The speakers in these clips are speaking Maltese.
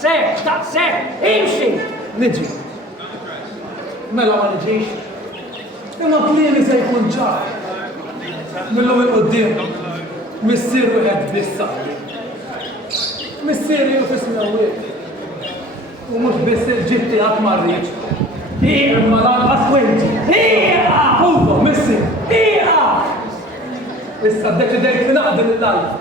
daqshekk, imxi! Niġi. Mela ma niġix. Imma plini se jkun ġar. Millum il-qoddim. Missier wieħed bissa. Missier li fisna wieħed. U mhux biss il-ġitti għat marriċ. Imma lanqas kwinti. Hugo, missier. Issa d-deċidejt li naqdem il-lajf.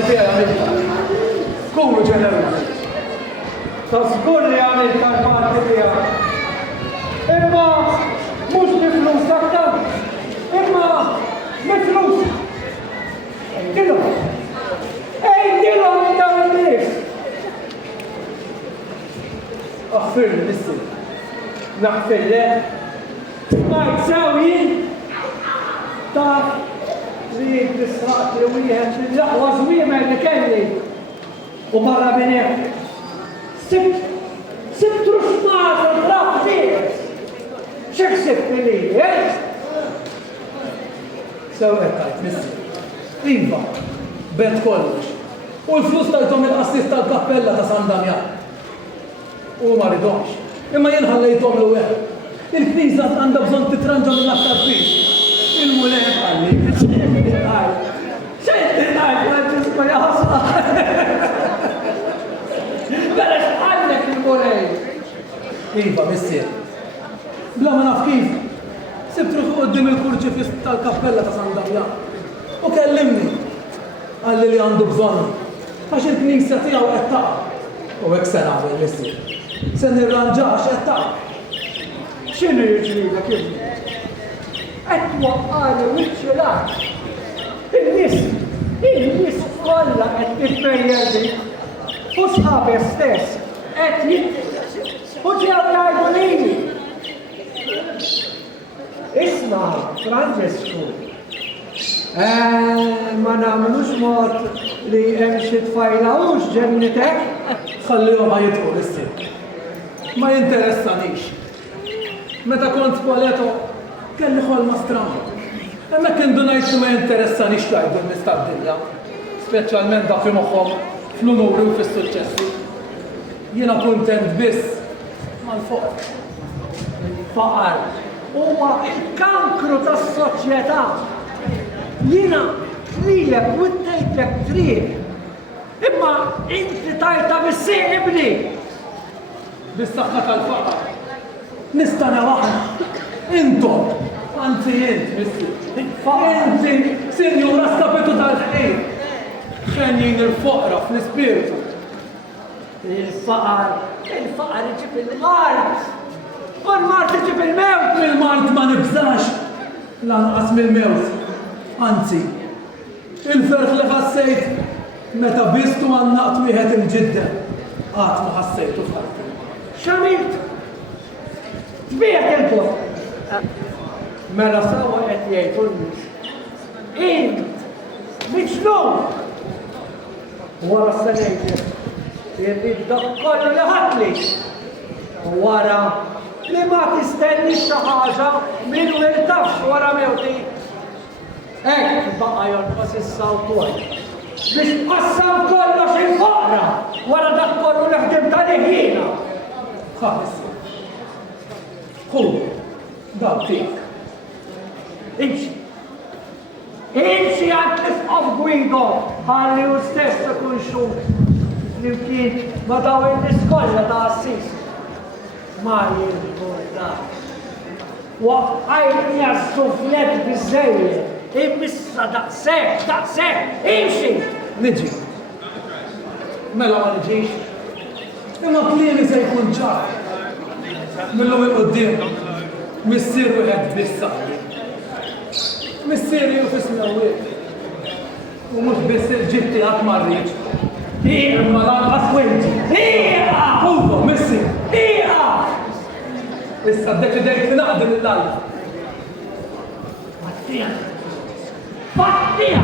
tal-parti tiegħi għamilta. Kunu ġenerużi. Ta' żgur li għamilt tal-parti tiegħek. Imma mhux bi flus aktar. Imma bi flus. Ejdilhom dawn in-nies. Aħfirli missi. Naħfirlek. Ma jsawjin taf li tisħaq li wieħed mill-aqwa żwiemel li kelli. U marra minn hekk. Sibt ruxnata draf dies. X'eħsibt li Sew ekkajt, missi. Iva, bet kollox. U l-flus tajtom il-qassis tal-kappella ta' San Damjan. U ma ridhomx. Imma jien ħallejthom l-wieħed. Il-kniża għandha bżonn titranġa minn aktar fis. Il-mulej ħalli. Xejn Franġisku jaħsaq. Bela x'ħallek il-mulej. Iva, missier. Bla ma naf kif. Sibt ruħu qoddim il-kurġi tal-kappella ta' San Damjan. U kellimni. Għalli li għandu bżonn. Għax il-knisja tiegħu qed taqa'. U hekk se nagħmel missier. Se nirranġax qed taqa'. X'inhu jiġrilek kif? Qed twaqqali wiċċi lak. Il-nies kollha qed tittmejjedi. U sħabi stess qed u ġew jgħidu lili. Isma' Franġisku. Ma nagħmlux mod li hemm xi tfajlawx ġennitek. Ħallihom ħajidħu missier. Ma jinteressanix. Meta kont poleto, kelli ħolma stramba. Hemmhekk indunajt li ma jinteressanix jgħidu n-nies tad-dinja, speċjalment dak fi moħħhom fl-unuri u fis-suċċessi. Jiena kuntent biss mal-foqra. Il-faqar huwa il-kankru tas-soċjetà. Jiena lilek u ttejtlek triq. Imma inti tajta bis-sieqibni. Bis-saħħa tal-faqar. Nistana waħda. Intom, anzi int, missier. Inti, sinjura skapitu tal-ħin. Xenjin il-foqra fl-ispirtu. Il-faqar iġib il-mart. U l-mart iġib il-mewt. Il-mart ma nibżax. Lanqas mill-mewt. Anzi, il-ferħ li ħassejt meta bistu għannaqt wieħed il-ġidden. Għat ma ħassejtu f'ħajti. X'għamilt? Tbiegħet intom. Mela sewwa qed jgħidu n-nies. Int miġnun. Wara se ngħidlek irrid dak kollu li ħadli. Wara li ma tistennix xi ħaġa min wirtafx wara mewti. Hekk baqa' jonqos issa wkoll. Biex tqassam kollox il-foqra wara dak kollu li ħdimt għalih jiena. Ħames. Hu, dak tik. Imxi għand tifqaf Gwido ħalli hu stess ikun xhur flimkien ma daw in-nies kollha ta' Assis. Ma jirrikordax. Waqqajtni għas-suflet biżżejjed. Immissa daqshekk, imxi! Niġi. Mela ma niġix. Imma klieni se jkun ċar. Millum il-qoddim. Missier wieħed biss. Missieri u fismi għawek. U mux biss il-ġibti għat marriċ. Imma lanqas wenti. Hugo, missi. Issa d-deċidejt li naqdim il-lajf. Fattija! Fattija!